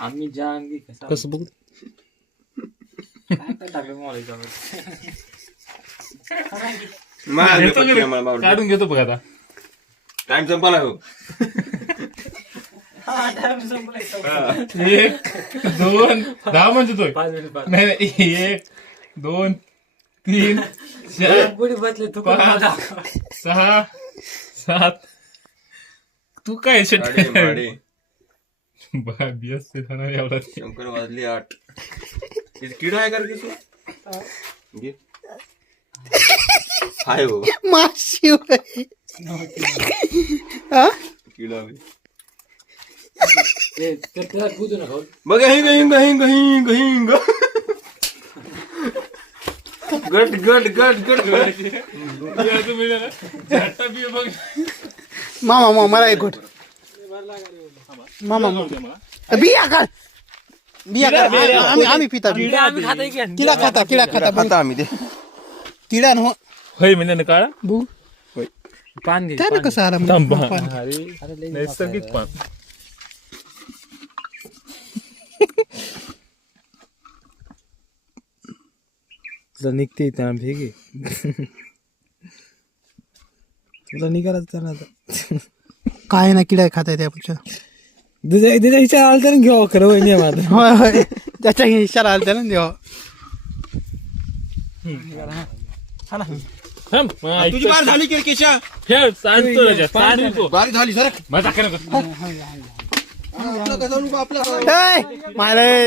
आम्ही जानगी कसं बघ काय टाकलं मला काढून घेतो बघ आता. टाइम संपला हो. 1 2 10 म्हणतोय. 5 मिनिट नाही 1 2 3 4 पुढे बसले तू 5 6 7 तू काय एवढा शंकर वाजले 8. किडा आहे कर किसू घे हाय हो माशी किडा त्याला कुदू नका बघ हिंग हिंग हिंग हिंग हिंग गट गट गट गट मामा मामा मला एक घोट मामा बिया काढ बिया काढ आम्ही पिता आम्ही खाताय की किडा खाता खाता आम्ही ते किडा न होय म्हणजे काळा बघू पान घे त्यानं कसं आला पान? नैसर्गिक पान. निघते इथे आम्ही ठीक आहे तुला निघालाच त्याला आता काय ना किडा खाता त्यापेक्षा त्याच्या विचार आला तर घेऊ खरं वय नाही माझं होय होय त्याच्या इशारा आला त्याला देवा तुझी बार झाली की केशा बारी झाली सर मला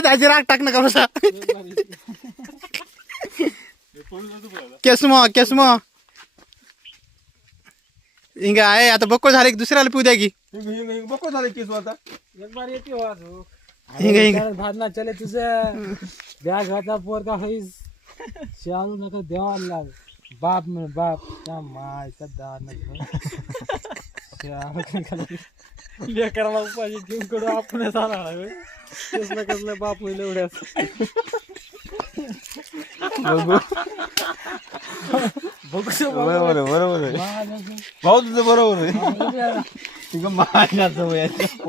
दाजी राग टाक नका बसा केसमो इंग आहे आता बक्को झाले की दुसऱ्याला पिऊ द्या की बघ झाले केस आता एक बार येते हो हिंग हिंग भातना चले तुझं बॅग घाता पोर का होईस चालू नका देवा लाग बाप म्हण बाप त्या मायचा दान लेकराला उपाशी घेऊन कडू आपण झाला कसलं कसलं बाप होईल एवढ्याच बरोबर आहे भाऊ तुझं बरोबर आहे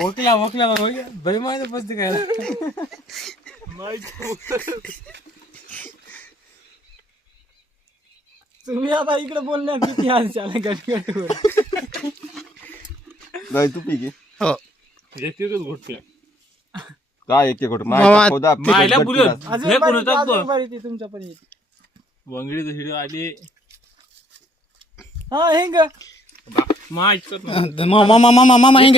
ओकल्या बरी माहिती बसते काय तुम्ही आता इकडे बोलण्या किती हाल चाल गटगटवर नाही तू पी घे हो एकच घोटल्या काय एक घोट मायला बुरत अजून बरी ती तुमच्या पण येते वंगडीचं हिडिओ आली हा हेंग माय मामा हिंग